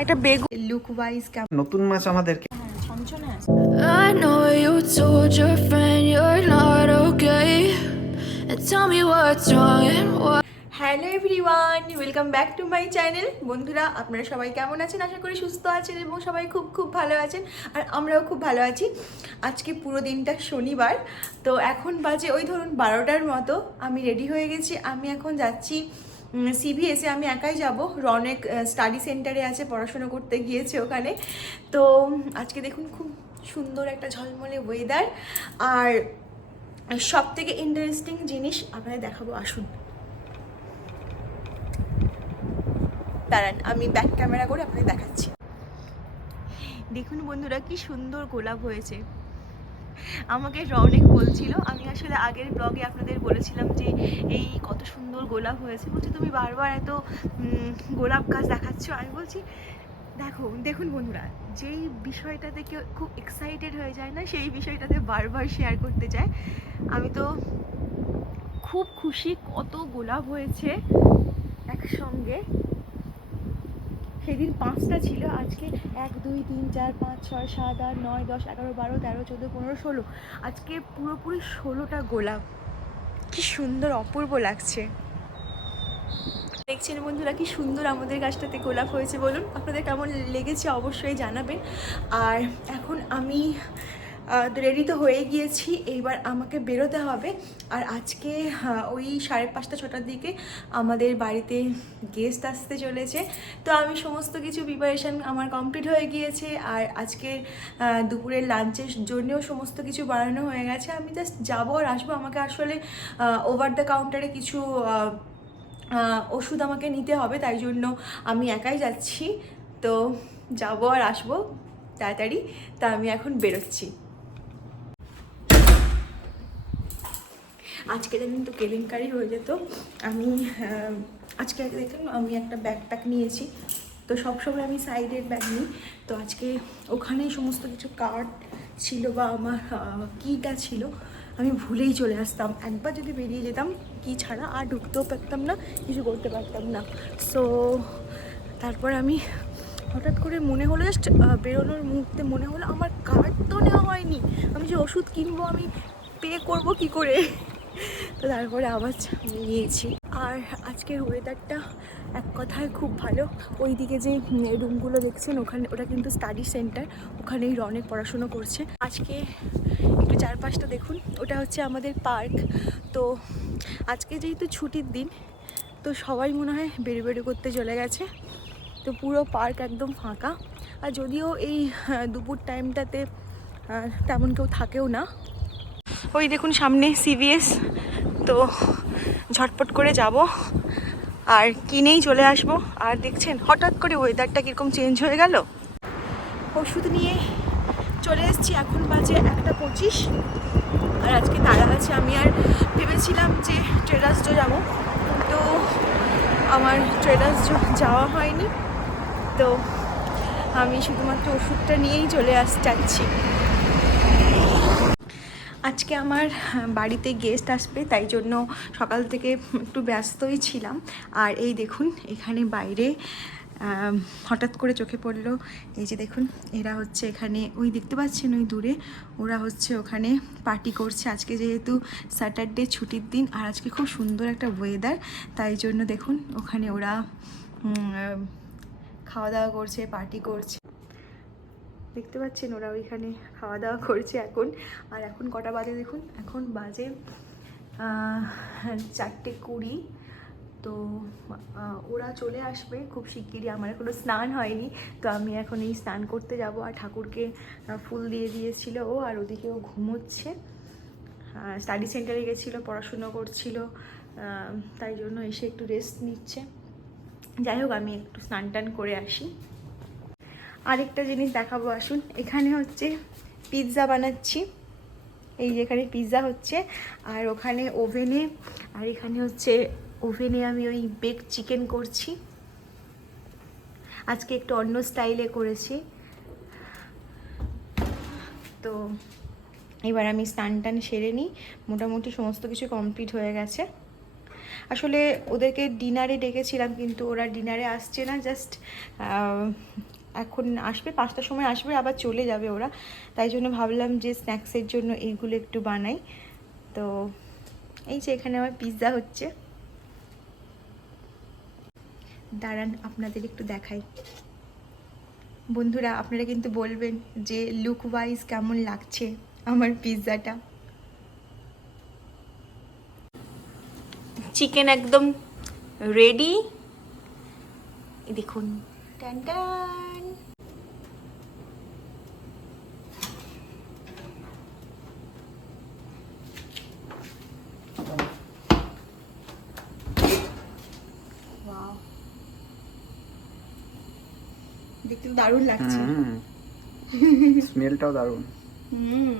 একটা বেগুন look wise কেমন? নতুন মাছ আমাদেরকে আছে। I know you told your friend you're not okay. And tell me what's wrong and why. Hello everyone welcome back to my channel বন্ধুরা আপনারা সবাই কেমন আছেন? আশা করি সুস্থ আছেন এবং সবাই খুব খুব ভালো আছেন আর আমরাও খুব ভালো আছি। আজকে পুরো দিনটা শনিবার তো এখন বাজে ওই ধরুন বারোটার মতো। আমি রেডি হয়ে গেছি আমি এখন যাচ্ছি সিবিএসে আমি একাই যাব। রনেক স্টাডি সেন্টারে আছে, পড়াশোনা করতে গিয়েছে ওখানে। তো, আজকে দেখুন খুব সুন্দর একটা ঝলমলে ওয়েদার আর সব থেকে ইন্টারেস্টিং জিনিস আপনাদের দেখাবো, আসুন। দাঁড়ান, আমি ব্যাক ক্যামেরা করে আপনাদের দেখাচ্ছি। দেখুন বন্ধুরা, কি সুন্দর গোলাপ হয়েছে। আমাকে রনেক বলছিল। আমি আসলে আগের ব্লগে আপনাদের বলেছিলাম যে, এই কত সুন্দর গোলাপ হয়েছে। বলছি, তুমি বারবার এত গোলাপ গাছ দেখাচ্ছ। আমি বলছি, দেখো, দেখুন বন্ধুরা, যেই বিষয়টাতে কেউ খুব এক্সাইটেড হয়ে যায় না, সেই বিষয়টাতে বারবার শেয়ার করতে চায়। আমি তো খুব খুশি, কত গোলাপ হয়েছে একসঙ্গে। সেদিন পাঁচটা ছিল, আজকে এক, দুই, তিন, চার, পাঁচ, ছয়, সাত, আট, নয়, দশ, এগারো, বারো, তেরো, চোদ্দ, পনেরো, ষোলো। আজকে পুরোপুরি ষোলোটা গোলাপ। কি সুন্দর, অপূর্ব লাগছে। দেখছেন বন্ধুরা, কি সুন্দর আমাদের গাছটাতে গোলাপ হয়েছে। বলুন, আপনাদের কেমন লেগেছে অবশ্যই জানাবেন। আর এখন আমি রেডি তো হয়ে গিয়েছি, এইবার আমাকে বেরোতে হবে। আর আজকে ওই সাড়ে পাঁচটা, ছটার দিকে আমাদের বাড়িতে গেস্ট আসতে চলেছে। তো আমি সমস্ত কিছু প্রিপারেশান আমার কমপ্লিট হয়ে গিয়েছে। আর আজকের দুপুরের লাঞ্চের জন্যও সমস্ত কিছু বানানো হয়ে গেছে। আমি জাস্ট যাব আর আসব। আমাকে আসলে ওভার দ্য কাউন্টারে কিছু ওষুধ আমাকে নিতে হবে। তাই জন্য আমি একাই যাচ্ছি। তো যাব আর আসব তাড়াতাড়ি। তা আমি এখন বেরোচ্ছি। আজকে জানেন তো কেলেঙ্কারি হয়ে যেত। আমি আজকে দেখলাম আমি একটা ব্যাকপ্যাক নিয়েছি। তো সবসময় আমি সাইডের ব্যাগ নিই। তো আজকে ওখানেই সমস্ত কিছু কার্ড ছিল বা আমার কিটা ছিল। আমি ভুলেই চলে আসতাম। একবার যদি বেরিয়ে যেতাম, কি ছাড়া আর ঢুকতেও পারতাম না, কিছু করতে পারতাম না। সো তারপর আমি হঠাৎ করে মনে হলো জাস্ট বেরোনোর মুহূর্তে মনে হলো আমার কার্ড তো নেওয়া হয়নি। আমি যে ওষুধ কিনবো, আমি পে করব কি করে? তো তারপরে আবার নিয়েছি আর আজকের ওয়েদারটা এক কথায় খুব ভালো। ওই দিকে যে রুমগুলো দেখছেন, ওখানে, ওটা কিন্তু স্টাডি সেন্টার ওখানেই রনেক পড়াশুনো করছে। আজকে একটু চারপাশটা দেখুন, ওটা হচ্ছে আমাদের পার্ক তো আজকে যেহেতু ছুটির দিন, তো সবাই মনে হয় বেরো বেরো করতে চলে গেছে। তো পুরো পার্ক একদম ফাঁকা। আর যদিও এই দুপুর টাইমটাতে তেমন কেউ থাকেও না ওই দেখুন সামনে সিভিএস তো ঝটপট করে যাব। আর কিনেই চলে আসব? আর দেখছেন, হঠাৎ করে ওয়েদারটা কীরকম চেঞ্জ হয়ে গেল? ওষুধ নিয়ে চলে এসেছি, এখন বাজে একটা পঁচিশ। আর আজকে তারা আছে, আমি আর ভেবেছিলাম যে ট্রেডার্সডো যাব তো আমার ট্রেডার্সডো যাওয়া হয়নি। তো আমি শুধুমাত্র ওষুধটা নিয়েই চলে আস, যাচ্ছি। আজকে আমার বাড়িতে গেস্ট আসবে, তাই জন্য সকাল থেকে একটু ব্যস্তই ছিলাম। আর এই দেখুন, এখানে বাইরে হঠাৎ করে চোখে পড়ল, এই যে দেখুন, এরা হচ্ছে এখানে, ওই দেখতে পাচ্ছেন ওই দূরে, ওরা হচ্ছে ওখানে পার্টি করছে। আজকে যেহেতু স্যাটারডে ছুটির দিন, আর আজকে খুব সুন্দর একটা ওয়েদার তাই জন্য দেখুন, ওখানে ওরা খাওয়া দাওয়া করছে পার্টি করছে। দেখতে পাচ্ছেন ওরা ওইখানে খাওয়া দাওয়া করছে এখন। আর এখন কটা বাজে দেখুন? এখন বাজে চারটে কুড়ি। তো ওরা চলে আসবে খুব শিগগিরই। আমার এখনও স্নান হয়নি, তো আমি এখন এই স্নান করতে যাব। আর ঠাকুরকে ফুল দিয়ে দিয়েছিল ও, আর ওদিকে ও ঘুমোচ্ছে। স্টাডি সেন্টারে গেছিল, পড়াশুনো করছিল তাই জন্য এসে একটু রেস্ট নিচ্ছে। যাই হোক, আমি একটু স্নান টান করে আসি। আরেকটা জিনিস দেখাবো, আসুন। এখানে হচ্ছে পিৎজা বানাচ্ছি। এই যে এখানে পিৎজা হচ্ছে, আর ওখানে ওভেনে, আর এখানে হচ্ছে ওভেনে আমি ওই বেক চিকেন করছি। আজকে একটু অন্য স্টাইলে করেছি। তো এবার আমি স্নান টান সেরে নিই। মোটামুটি সমস্ত কিছু কমপ্লিট হয়ে গেছে। আসলে ওদেরকে ডিনারে ডেকেছিলাম, কিন্তু ওরা ডিনারে আসছে না জাস্ট এখন আসবে, পাঁচটার সময় আসবে, আবার চলে যাবে ওরা। তাই জন্য ভাবলাম যে স্ন্যাক্সের জন্য এইগুলো একটু বানাই। তো এই যে এখানে আমার পিৎজা হচ্ছে। দাঁড়ান, আপনাদের একটু দেখাই। বন্ধুরা, আপনারা কিন্তু বলবেন যে লুক ওয়াইজ কেমন লাগছে আমার পিৎজাটা চিকেন একদম রেডি দেখুন। টান টান Wow. দেখতে তো দারুণ লাগছে স্মেলটাও দারুণ হুম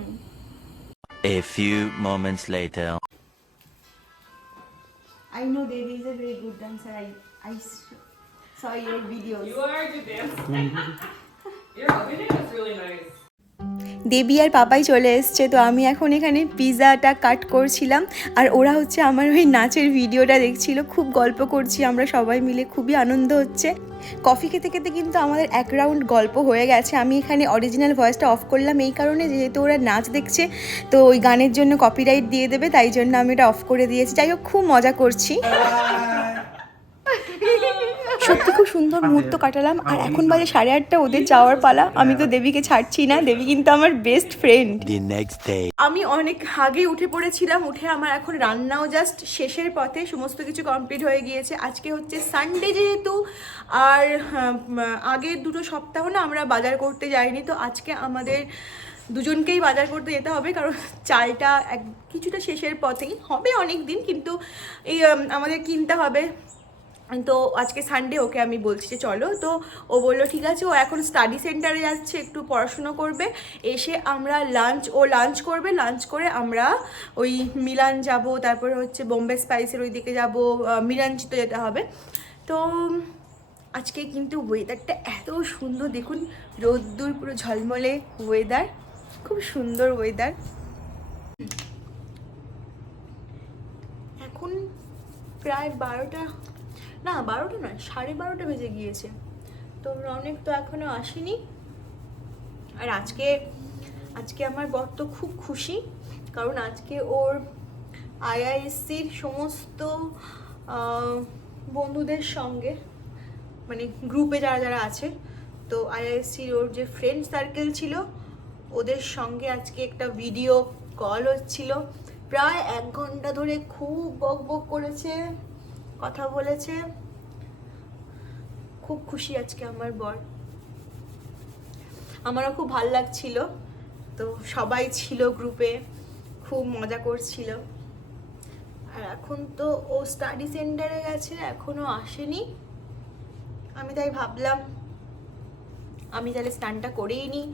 A few moments later. I know Devi is a very good dancer. I I saw your videos. You are a good dancer. Your video is really nice. দেবী আর পাপাই চলে এসছে। তো আমি এখন এখানে পিৎজাটা কাট করছিলাম আর ওরা হচ্ছে আমার ওই নাচের ভিডিওটা দেখছিল, খুব গল্প করছি, আমরা সবাই মিলে খুবই আনন্দ হচ্ছে। কফি খেতে খেতে কিন্তু আমাদের এক রাউন্ড গল্প হয়ে গেছে। আমি এখানে অরিজিনাল ভয়েসটা অফ করলাম এই কারণে, যেহেতু ওরা নাচ দেখছে, তো ওই গানের জন্য কপিরাইট দিয়ে দেবে, তাই জন্য আমি এটা অফ করে দিয়েছি। যাই হোক, খুব মজা করছি। সত্যি খুব সুন্দর মুহূর্ত কাটালাম। আর এখন বাজে সাড়ে আটটা ওদের যাওয়ার পালা। আমি তো দেবীকে ছাড়ছি না। দেবী কিন্তু আমার বেস্ট ফ্রেন্ড আমি অনেক আগে উঠে পড়েছিলাম উঠে আমার এখন রান্নাও জাস্ট শেষের পথে। সমস্ত কিছু কমপ্লিট হয়ে গিয়েছে। আজকে হচ্ছে সানডে যেহেতু আর আহ, আগের দুটো সপ্তাহ না আমরা বাজার করতে যাইনি। তো আজকে আমাদের দুজনকেই বাজার করতে যেতে হবে কারণ চালটা এক কিছুটা শেষের পথেই। হবে অনেক দিন কিন্তু এই আমাদের কিনতে হবে। তো আজকে সানডে ওকে আমি বলছি যে চলো, তো ও বলল, ঠিক আছে। ও এখন স্টাডি সেন্টারে যাচ্ছে, একটু পড়াশুনো করবে। এসে আমরা লাঞ্চ ও লাঞ্চ করবে লাঞ্চ করে আমরা ওই মিলান যাব, তারপরে হচ্ছে বোম্বে স্পাইসের ওই দিকে যাব মিরাঞ্চিত যেতে হবে। তো আজকে কিন্তু ওয়েদারটা এত সুন্দর, দেখুন রোদ্দুর পুরো ঝলমলে ওয়েদার খুব সুন্দর ওয়েদার এখন প্রায় বারোটা না, বারোটা নয়, সাড়ে বারোটা বেজে গিয়েছে। তো রনেক তো এখনও আসেনি। আর আজকে আজকে আমার বর তো খুব খুশি, কারণ আজকে ওর আইআইএসসির সমস্ত বন্ধুদের সঙ্গে মানে গ্রুপে যারা যারা আছে, তো আইআইএসসির ওর যে ফ্রেন্ড সার্কেল ছিল, ওদের সঙ্গে আজকে একটা ভিডিও কল হচ্ছিল। প্রায় এক ঘণ্টা ধরে খুব বক বক করেছে। কথা বলেছে। খুব খুশি আজকে আমার বর। আমারও খুব ভালো লাগছিল। তো সবাই ছিল গ্রুপে খুব মজা করছিল। আর এখন তো ও স্টাডি সেন্টারে গেছে, এখনও আসেনি। আমি তাই ভাবলাম, আমি তাহলে স্নানটা করেই নিই।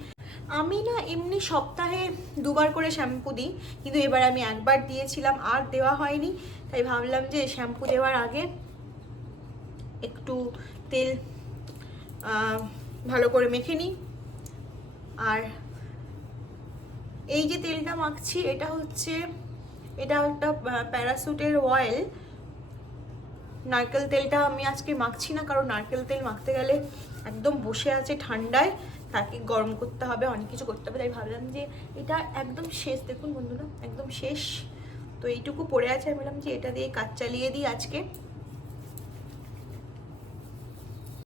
আমি না এমনি সপ্তাহে দুবার করে শ্যাম্পু দিই, কিন্তু এবার আমি একবার দিয়েছিলাম, আর দেওয়া হয়নি। তাই ভাবলাম যে শ্যাম্পু দেওয়ার আগে একটু তেল ভালো করে মেখে নিই। আর এই যে তেলটা মাখছি, এটা হচ্ছে, এটা একটা প্যারাসুটের অয়েল। নারকেল তেলটা আমি আজকে মাখছি না, কারণ নারকেল তেল মাখতে গেলে একদম বসে আছে ঠান্ডায়, তাকে গরম করতে হবে, অনেক কিছু করতে হবে। তাই ভাবলাম যে এটা একদম শেষ, দেখুন বন্ধুরা, একদম শেষ। তো এইটুকু পড়ে আছে, আমি বললাম যে এটা দিয়ে কাজ চালিয়ে দিই আজকে।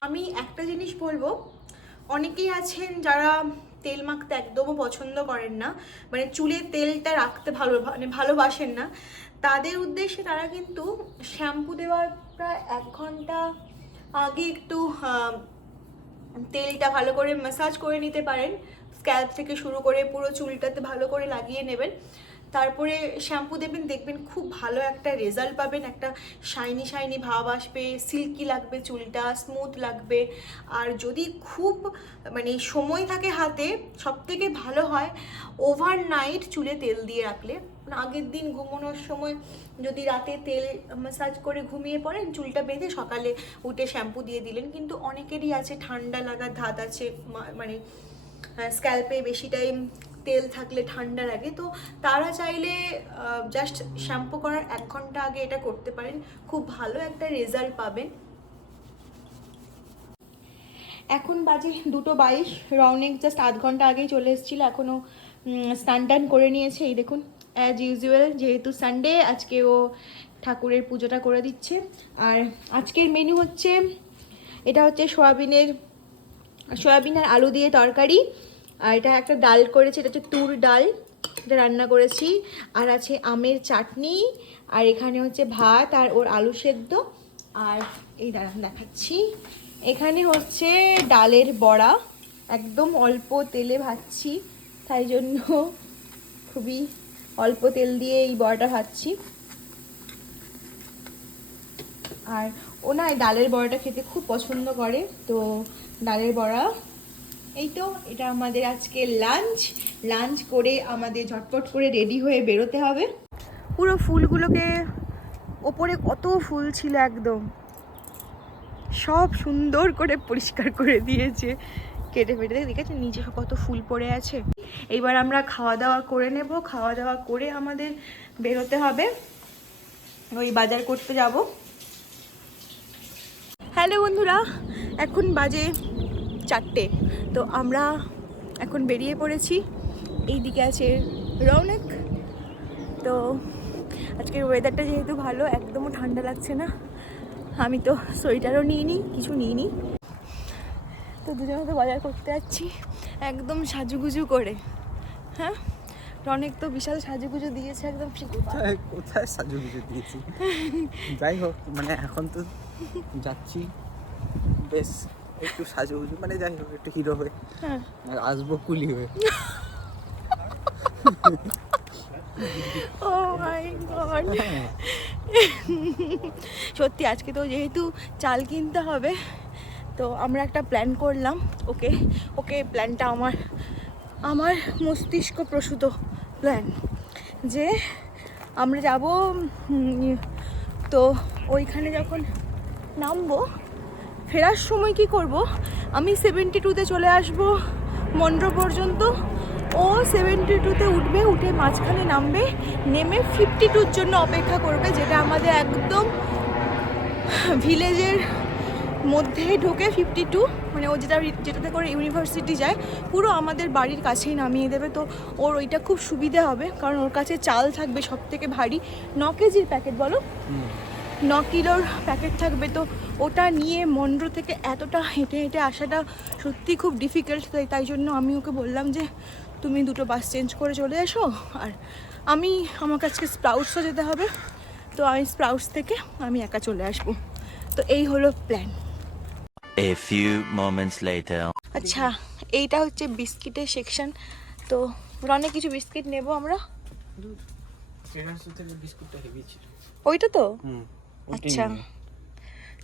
আমি একটা জিনিস বলব, অনেকেই আছেন যারা তেল মাখতে একদমও পছন্দ করেন না মানে চুলে তেলটা রাখতে ভালো মানে ভালোবাসেন না, তাদের উদ্দেশ্যে তারা কিন্তু শ্যাম্পু দেওয়ার প্রায় এক ঘণ্টা আগে একটু তেলটা ভালো করে ম্যাসাজ করে নিতে পারেন স্ক্যাল্প থেকে শুরু করে পুরো চুলটাতে ভালো করে লাগিয়ে নেবেন। তারপরে শ্যাম্পু দেবেন, দেখবেন খুব ভালো একটা রেজাল্ট পাবেন, একটা শাইনি শাইনি ভাব আসবে, সিল্কি লাগবে চুলটা, স্মুথ লাগবে। আর যদি খুব মানে সময় থাকে হাতে সব থেকে ভালো হয় ওভারনাইট চুলে তেল দিয়ে রাখলে। মানে আগের দিন ঘুমানোর সময় যদি রাতে তেল ম্যাসাজ করে ঘুমিয়ে পড়েন, চুলটা বেঁধে সকালে উঠে শ্যাম্পু দিয়ে দিলেন। কিন্তু অনেকেরই আছে, ঠান্ডা লাগার ধাত আছে মানে স্ক্যাল্পে বেশি টাইম তেল থাকলে ঠান্ডা লাগে। তো তারা চাইলে জাস্ট শ্যাম্পু করার এক ঘণ্টা আগে এটা করতে পারেন। খুব ভালো একটা রেজাল্ট পাবেন। এখন বাজে দুটো বাইশ। রওনেক জাস্ট আধ ঘণ্টা আগেই চলে এসেছিল এখনও স্নান টান করে নিয়েছে। এই দেখুন অ্যাজ ইউজুয়াল যেহেতু সানডে আজকে ও ঠাকুরের পুজোটা করে দিচ্ছে। আর আজকের মেনু হচ্ছে, এটা হচ্ছে সোয়াবিনের, সয়াবিন আর আলু দিয়ে তরকারি। আর এটা একটা ডাল করেছি, এটা হচ্ছে তুর ডাল, এটা রান্না করেছি। আর আছে আমের চাটনি, আর এখানে হচ্ছে ভাত আর ওর আলু সেদ্ধ। আর এই দাঁড়ান, দেখাচ্ছি। এখানে হচ্ছে ডালের বড়া, একদম অল্প তেলে ভাজছি, তাই জন্য খুবই অল্প তেল দিয়ে এই বড়াটা ভাজছি। আর ও না ডালের বড়াটা খেতে খুব পছন্দ করে, তো ডালের বড়া এই তো, এটা আমাদের আজকে লাঞ্চ লাঞ্চ করে আমাদের ঝটপট করে রেডি হয়ে বেরোতে হবে। পুরো ফুলগুলোকে ওপরে কত ফুল ছিল একদম। সব সুন্দর করে পরিষ্কার করে দিয়েছে। কেটে ফেটে দেখেছে নিচে কত ফুল পড়ে আছে। এইবার আমরা খাওয়া দাওয়া করে নেব। খাওয়া দাওয়া করে আমাদের বেরোতে হবে। ওই বাজার করতে যাব। হ্যালো বন্ধুরা, এখন বাজে চারটে। তো আমরা এখন বেরিয়ে পড়েছি। এই দিকে আছে রৌনক তো আজকের ওয়েদারটা যেহেতু ভালো, একদমও ঠান্ডা লাগছে না। আমি তো সোয়েটারও নিইনি, কিছু নিইনি। তো দুজনে তো বাজার করতে যাচ্ছি। একদম সাজুগুজু করে। হ্যাঁ? রনেক তো বিশাল সাজুগুজু দিয়েছে একদম কোথায় কোথায় সাজুগুজু দিয়েছি? যাই হোক মানে এখন তো যাচ্ছি। বেশ। একটু সাজুগুজু মানে যাই হোক একটু হিরো হয়ে। হ্যাঁ। আর আসব কুলি হয়ে। ও মাই গড সত্যি আজকে তো যেহেতু চাল কিনতে হবে তো আমরা একটা প্ল্যান করলাম ওকে ওকে প্ল্যানটা আমার আমার মস্তিষ্ক প্রসূত প্ল্যান যে আমরা যাব তো ওইখানে যখন নামবো ফেরার সময় কি করব? আমি সেভেন্টি টুতে চলে আসব মন্ড্র পর্যন্ত। ও সেভেন্টি টুতে উঠবে, উঠে মাঝখানে নামবে, নেমে ফিফটি টুর জন্য অপেক্ষা করবে, যেটা আমাদের একদম ভিলেজের মধ্যে ঢুকে ফিফটি টু মানে ও যেটা যেটাতে করে ইউনিভার্সিটি যায়, পুরো আমাদের বাড়ির কাছেই নামিয়ে দেবে। তো ওর ওইটা খুব সুবিধে হবে, কারণ ওর কাছে চাল থাকবে সব থেকে ভারী। ন কেজির প্যাকেট বলো? ন কিলোর প্যাকেট থাকবে তো ওটা নিয়ে মন্ড্র থেকে এতটা হেঁটে হেঁটে আসাটা সত্যি খুব ডিফিকাল্ট তাই তাই জন্য আমি ওকে বললাম যে তুমি দুটো বাস চেঞ্জ করে চলে এসো আর আমি আমাকে আজকে স্প্রাউটসও যেতে হবে। তো আমি স্প্রাউটস থেকে আমি একা চলে আসব। তো এই হলো plan A few moments later. আচ্ছা এইটা হচ্ছে বিস্কিটের সেকশন তো রনে কিছু বিস্কিট নেব আমরা? থেকে বিস্কুটটা হেভি ছিল। ওইটা তো? হুম। আচ্ছা।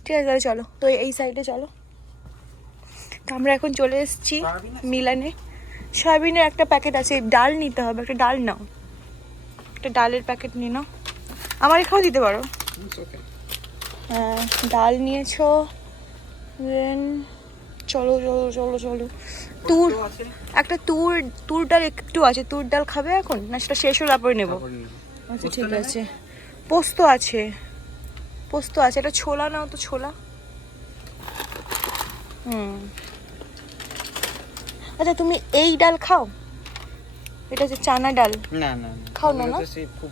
ঠিক আছে তাহলে চলো। তো এই সাইডে চলো। তো আমরা এখন চলে এসেছি মিলানে। সয়াবিনের একটা প্যাকেট আছে ডাল নিতে হবে। একটা ডাল নাও। একটা ডালের প্যাকেট নিয়ে নাও। আমার এখানেও দিতে পারো। হ্যাঁ ডাল নিয়েছো। দেন চলো চলো চলো চলো। তুর একটা তুর তুর ডাল একটু আছে। তুর ডাল খাবে এখন? না সেটা শেষ হলে তারপরে নেব। আচ্ছা ঠিক আছে। পোস্ত আছে। পোস্ত আছে এটা ছোলা নাও তো ছোলা। হুম। আচ্ছা তুমি এই ডাল খাও? এটা হচ্ছে চানা ডাল। না না খাও না, না? সে খুব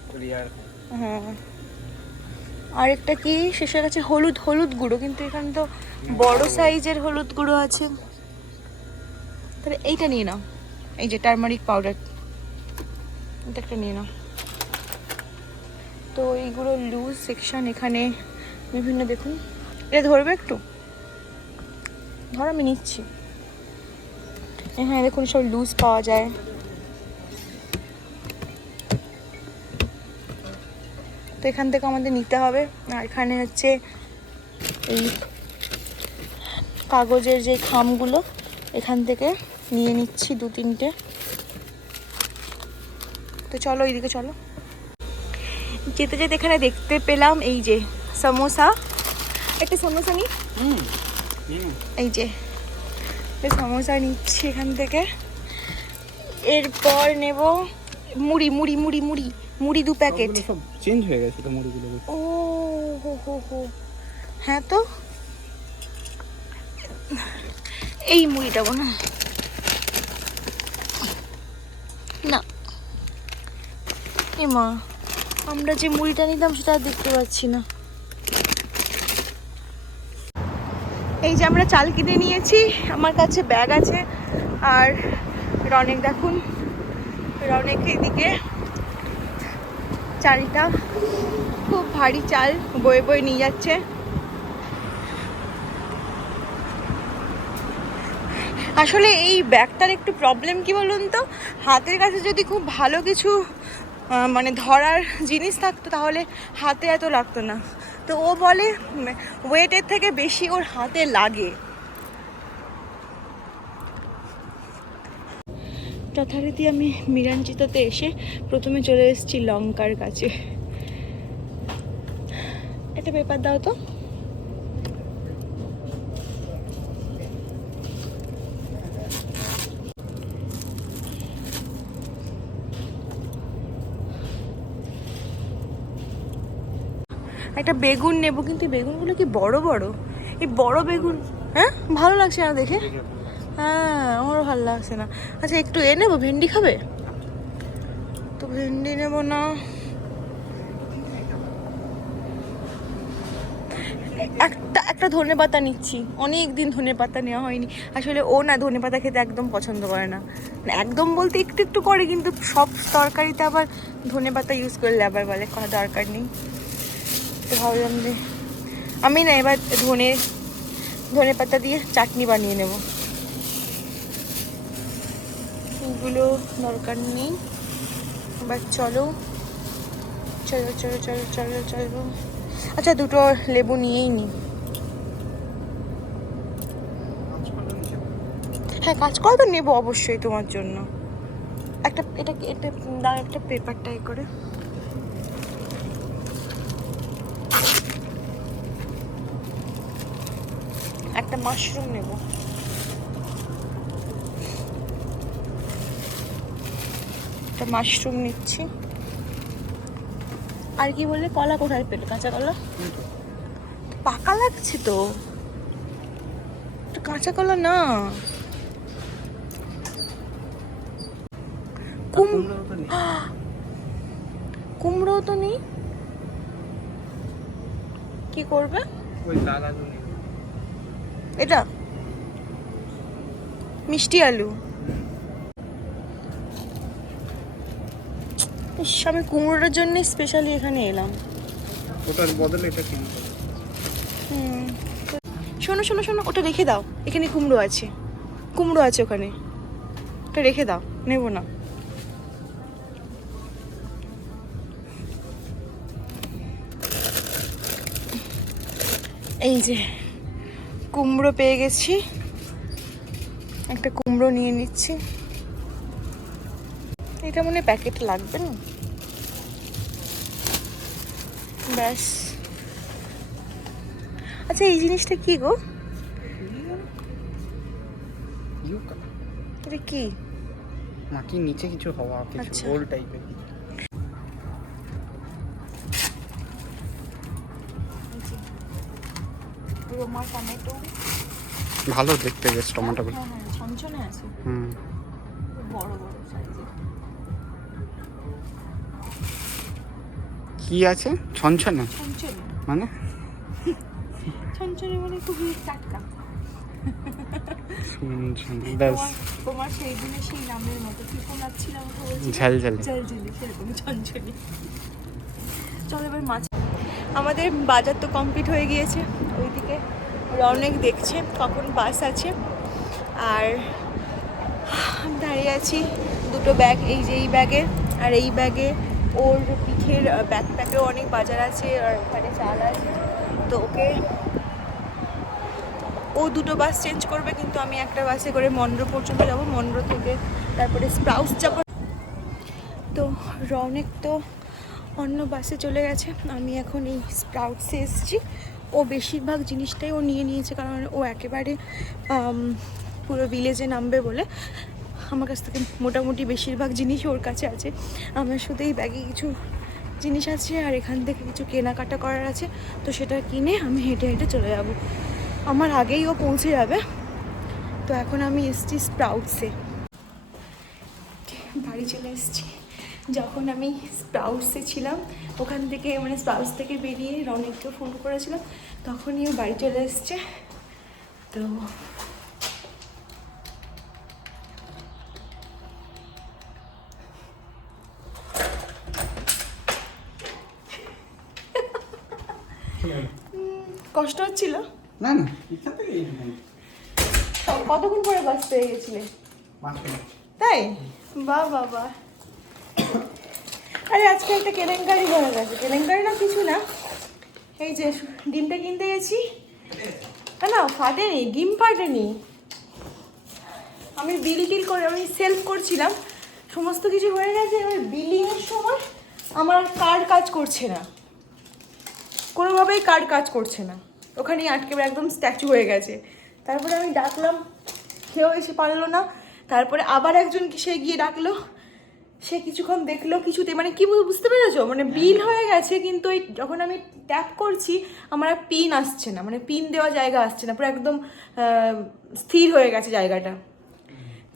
হ্যাঁ। আরেকটা কি? শেষের কাছে হলুদ হলুদ গুঁড়ো কিন্তু এখানে তো বড় সাইজের হলুদ গুঁড়ো আছে। তাহলে এইটা নিয়ে নাও। এই যে টারমারিক পাউডার এটা একটা নিয়ে নাও। তো এইগুলো লুজ সেকশন এখানে বিভিন্ন দেখুন। এটা ধরবে একটু? ধর, আমি নিচ্ছি। হ্যাঁ দেখুন, সব লুজ পাওয়া যায়। তো এখান থেকে আমাদের নিতে হবে। আর এখানে হচ্ছে এই কাগজের যে খামগুলো, এখান থেকে নিয়ে নিচ্ছি দু তিনটে। তো চলো, এইদিকে চলো। যেতে যেতে এখানে দেখতে পেলাম এই যে সমোসা একটা সমোসা নি হুম এই যে সমোসা নিচ্ছি এখান থেকে এরপর নেব মুড়ি মুড়ি মুড়ি মুড়ি মুড়ি দু প্যাকেট সব চেঞ্জ হয়ে গেছে তো মুড়িগুলো ও হো হো হো হ্যাঁ তো এই মুড়িটা না না এ মা আমরা যে মুড়িটা নিতাম সেটা আর দেখতে পাচ্ছি না এই যে আমরা চাল কিনে নিয়েছি, আমার কাছে ব্যাগ আছে। আর রনেক দেখুন রনেক এদিকে চালটা খুব ভারী চাল বয়ে বয়ে নিয়ে যাচ্ছে। আসলে এই ব্যাগটার একটু প্রবলেম কি বলুন তো? হাতের কাছে যদি খুব ভালো কিছু মানে ধরার জিনিস থাকতো, তাহলে হাতে এত লাগতো না। তো ও বলে ওয়েটের থেকে বেশি ওর হাতে লাগে। যথারীতি আমি মিরাঞ্চিতাতে এসে প্রথমে চলে এসেছি লঙ্কার কাছে। একটা পেপার দাও তো। একটা বেগুন নেব, কিন্তু বেগুনগুলো কি বড় বড়? এই বড় বেগুন হ্যাঁ? ভালো লাগছে না দেখে? হ্যাঁ আমারও ভালো লাগছে না। আচ্ছা একটু এ নেব, ভেন্ডি খাবে? তো ভেন্ডি নেব না। একটা একটা ধনে পাতা নিচ্ছি। অনেক দিন ধনে পাতা নেওয়া হয়নি। আসলে ও না ধনে পাতা খেতে একদম পছন্দ করে না। একদম বলতে একটু একটু করে, কিন্তু সব তরকারিতে আবার ধনে পাতা ইউজ করলে আবার বলে, কোনো দরকার নেই। তো ভাবলাম যে আমি না এবার ধনে ধনে পাতা দিয়ে চাটনি বানিয়ে নেব। এগুলো দরকার নেই। এবার চলো। চলো চলো চলো চলো চলো। আচ্ছা দুটো লেবু নিয়েই নি। হ্যাঁ কাজ করা তো নেব অবশ্যই তোমার জন্য। একটা, এটা এটা দাও একটা পেপারটা এ করে। একটা মাশরুম নেব। একটা মাশরুম নিচ্ছি। আর কি বললে? কলা কোথায় পেলে? কাঁচা কলা? পাকা লাগছে তো। কাঁচা কলা না। কুমড়ো তো নেই। কি করবে? ওই লাল আলু। এটা। মিষ্টি আলু। ইস, আমি কুমড়োটার জন্য স্পেশালি এখানে এলাম। ওটার বদলে এটা কিনতে হুম। শোনো শোনো শোনো ওটা রেখে দাও। এখানে কুমড়ো আছে। কুমড়ো আছে ওখানে। ওটা রেখে দাও। নেব না। এই যে। কুমড়ো পেয়ে গেছি। একটা কুমড়ো নিয়ে নিচ্ছি। এটা মনে প্যাকেট লাগবে না? ব্যাস। আচ্ছা এই জিনিসটা কি গো। এটা কি? মাটির নিচে কিছু হওয়া কিছু আচ্ছা। গোল টাইপের ভালো দেখতে বেশ টমেটোগুলো হ্যাঁ হ্যাঁ ছনছনে আছে। হুম। বড় বড় সাইজের কি আছে? ছনছনে ছনছনে মানে? ছনছনে মানে খুবই টাটকা। ছনছনে ব্যাস। তোমার সেই দিনে সেই নামের মতো। কি ফোন লাগছিল আমাকে বলছিল ঝালঝালি ঝালঝালি সেরকম ছনছনি চলো এবার মাছ আমাদের বাজার তো কমপ্লিট হয়ে গিয়েছে। ওইদিকে রনেক দেখছে, কখন বাস আছে। আর দাঁড়িয়ে আছি দুটো ব্যাগ এই যে এই ব্যাগে আর এই ব্যাগে ওর পিঠের ব্যাকপ্যাকেও অনেক বাজার আছে, আর ওখানে চাল আছে। তো ওকে ও দুটো বাস চেঞ্জ করবে, কিন্তু আমি একটা বাসে করে মন্ড্র পর্যন্ত যাব। মন্ড্র থেকে তারপরে স্প্রাউস যাব। তো রনেক তো অন্য বাসে চলে গেছে। আমি এখন এই স্প্রাউটসে এসেছি। ও বেশিরভাগ জিনিসটাই ও নিয়ে নিয়েছে, কারণ ও একেবারে পুরো ভিলেজে নামবে বলে আমার কাছ থেকে মোটামুটি বেশিরভাগ জিনিসই ওর কাছে আছে। আমার শুধু এই ব্যাগে কিছু জিনিস আছে আর এখান থেকে কিছু কেনাকাটা করার আছে, তো সেটা কিনে আমি হেঁটে হেঁটে চলে যাব। আমার আগেই ও পৌঁছে যাবে, তো এখন আমি এসছি স্প্রাউটসে বাড়ি চলে এসেছি। যখন আমি স্প্রাউটসে ছিলাম ওখান থেকে মানে স্প্রাউটস থেকে বেরিয়ে রনিককে ফোন করেছিলাম তখনই ও বাড়ি চলে এসছে। তো কষ্ট হচ্ছিল? না না ইচ্ছা থেকে কতক্ষণ পরে বাস পেয়ে গেছিলে? তাই? বাহ বাহ। আরে আজকে একটা কেলেঙ্কারি হয়ে গেছে। কেলেঙ্কারি না কিছু না। এই যে ডিমটা কিনতে গেছি। না না, ফাটেনি, ডিম ফাটেনি। আমি বিল টিল করে, আমি সেলফ করছিলাম। সমস্ত কিছু হয়ে গেছে, এবার বিলিংয়ের সময় আমার কার্ড কাজ করছে না। কোনোভাবেই কার্ড কাজ করছে না। ওখানেই আটকে একদম স্ট্যাচু হয়ে গেছে। তারপরে আমি ডাকলাম, কেউ এসে পারল না। তারপরে আবার একজন সে গিয়ে ডাকলো। সে কিছুক্ষণ দেখল কিছুতে মানে কি বুঝতে পেরেছ? মানে বিল হয়ে গেছে কিন্তু ওই যখন আমি ট্যাপ করছি আমার আর পিন আসছে না। মানে পিন দেওয়া জায়গা আসছে না পুরো একদম স্থির হয়ে গেছে জায়গাটা।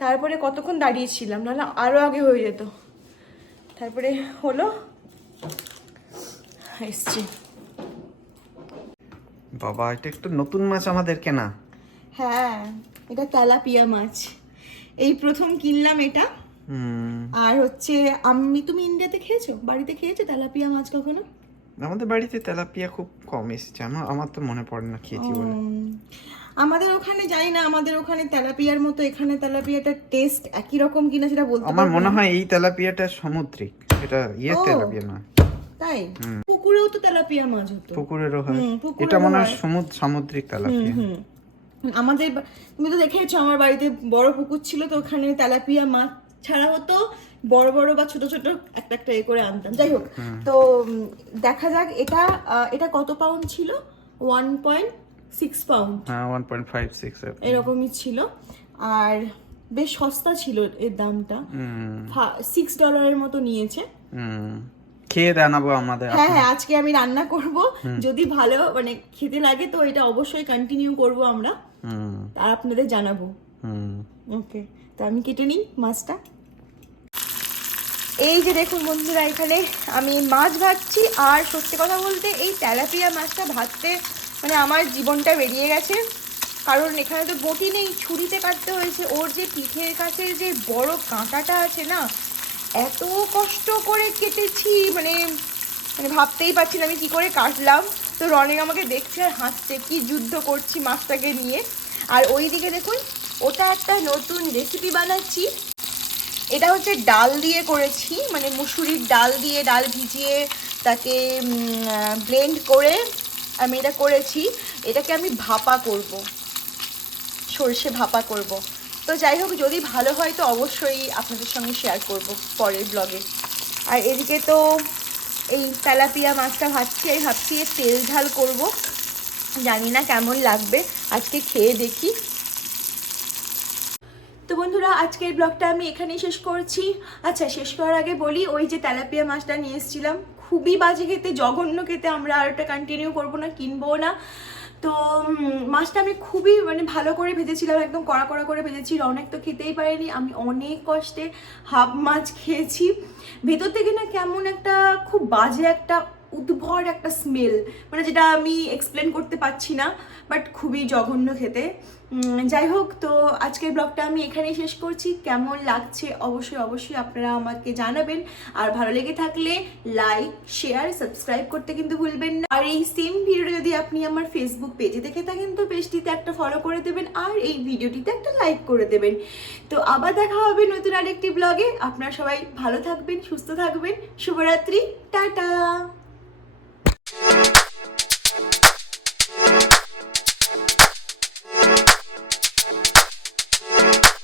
তারপরে কতক্ষণ দাঁড়িয়েছিলাম নাহলে আরও আগে হয়ে যেত। তারপরে হলো এসছি। বাবা এটা একটু নতুন মাছ আমাদের কেনা। হ্যাঁ এটা তেলাপিয়া মাছ। এই প্রথম কিনলাম এটা। আর হচ্ছে আমি তুমি ইন্ডিয়াতে খেয়েছো? বাড়িতে খেয়েছো? তেলাপিয়া মাছ কখনো? আমাদের বাড়িতে তেলাপিয়া খুব কম এসেছে। আমার আমার তো মনে পড়ে না খেয়েছি বলে। আমাদের ওখানে যাই না আমাদের ওখানে তেলাপিয়ার মতো এখানে তেলাপিয়াটার টেস্ট একই রকম কিনা সেটা বলতে আমার মনে হয় এই তেলাপিয়াটা সামুদ্রিক। এটা ইয়ে তেলাপিয়া নয় তাই? পুকুরেও তো তেলাপিয়া মাছ হতো। পুকুরেরও হয়। এটা মনে হয়। সমুদ্র সামুদ্রিক তেলাপিয়া। আমাদের তুমি তো দেখেছ আমার বাড়িতে বড় পুকুর ছিল তো ওখানে তেলাপিয়া মাছ ছাড়া হতো বড় বড় বা ছোট ছোট একটা একটা এ করে আনতাম। যাই হোক তো দেখা যাক এটা এটা কত পাউন্ড ছিল? ওয়ান পয়েন্ট সিক্স পাউন্ড হ্যাঁ ওয়ান পয়েন্ট ফাইভ সিক্স এরকমই ছিল। আর বেশ সস্তা ছিল এর দামটা। সিক্স ডলারের মতো নিয়েছে। খেয়ে জানাব আমাদের হ্যাঁ হ্যাঁ আজকে আমি রান্না করব। যদি ভালো মানে খেতে লাগে তো এটা অবশ্যই কন্টিনিউ করব আমরা। আর আপনাদের জানাব। ওকে তো আমি কেটে নিই মাছটা। এই যে দেখুন বন্ধুরা, এখানে আমি মাছ ভাজছি, আর সত্যি কথা বলতে এই তেলাপিয়া মাছটা ভাজতে মানে আমার জীবনটা বেরিয়ে গেছে। কারণ এখানে তো বটি নেই, ছুরিতে কাটতে হয়েছে। ওর যে পিঠের কাছে যে বড় কাঁটাটা আছে না, এত কষ্ট করে কেটেছি মানে মানে ভাবতেই পারছি না আমি কী করে কাটলাম। তো রনিক আমাকে দেখছে আর হাসছে, কি যুদ্ধ করছি মাছটাকে নিয়ে। আর ওই দিকে দেখুন ওটা একটা নতুন রেসিপি বানাচ্ছি। এটা হচ্ছে ডাল দিয়ে করেছি মানে মুসুরির ডাল দিয়ে ডাল ভিজিয়ে তাকে ব্লেন্ড করে আমি এটা করেছি। এটাকে আমি ভাপা করব, সর্ষে ভাপা করব। তো যাই হোক, যদি ভালো হয় তো অবশ্যই আপনাদের সঙ্গে শেয়ার করব পরের ব্লগে আর এদিকে তো এই তেলাপিয়া মাছটা ভাবছি আমি ভাবছি তেল ঝাল করব। জানি না কেমন লাগবে, আজকে খেয়ে দেখি। তো বন্ধুরা, আজকের ব্লগটা আমি এখানেই শেষ করছি। আচ্ছা শেষ করার আগে বলি, ওই যে তেলাপিয়া মাছটা নিয়ে এসেছিলাম, খুবই বাজে খেতে, জঘন্য খেতে, আমরা আর ওটা কন্টিনিউ করব না, কিনবো না। তো মাছটা আমি খুবই মানে ভালো করে ভেজেছিলাম, একদম কড়া কড়া করে ভেজেছি, অনেক তো খেতেই পারিনি, আমি অনেক কষ্টে হাফ মাছ খেয়েছি। ভেতর থেকে না কেমন একটা খুব বাজে একটা উদ্ভর একটা স্মেল মানে যেটা আমি এক্সপ্লেন করতে পারছি না বাট খুবই জঘন্য খেতে। যাই হোক, তো আজকের ব্লগটা আমি এখানেই শেষ করছি। কেমন লাগছে অবশ্যই অবশ্যই আপনারা আমাকে জানাবেন। আর ভালো লেগে থাকলে লাইক শেয়ার সাবস্ক্রাইব করতে কিন্তু ভুলবেন না। আর এই সেম ভিডিওটা যদি আপনি আমার ফেসবুক পেজে দেখে থাকেন, তো পেজটিতে একটা ফলো করে দেবেন আর এই ভিডিওটিতে একটা লাইক করে দেবেন। তো আবার দেখা হবে নতুন আরেকটি ব্লগে আপনারা সবাই ভালো থাকবেন, সুস্থ থাকবেন। শুভরাত্রি, টাটা!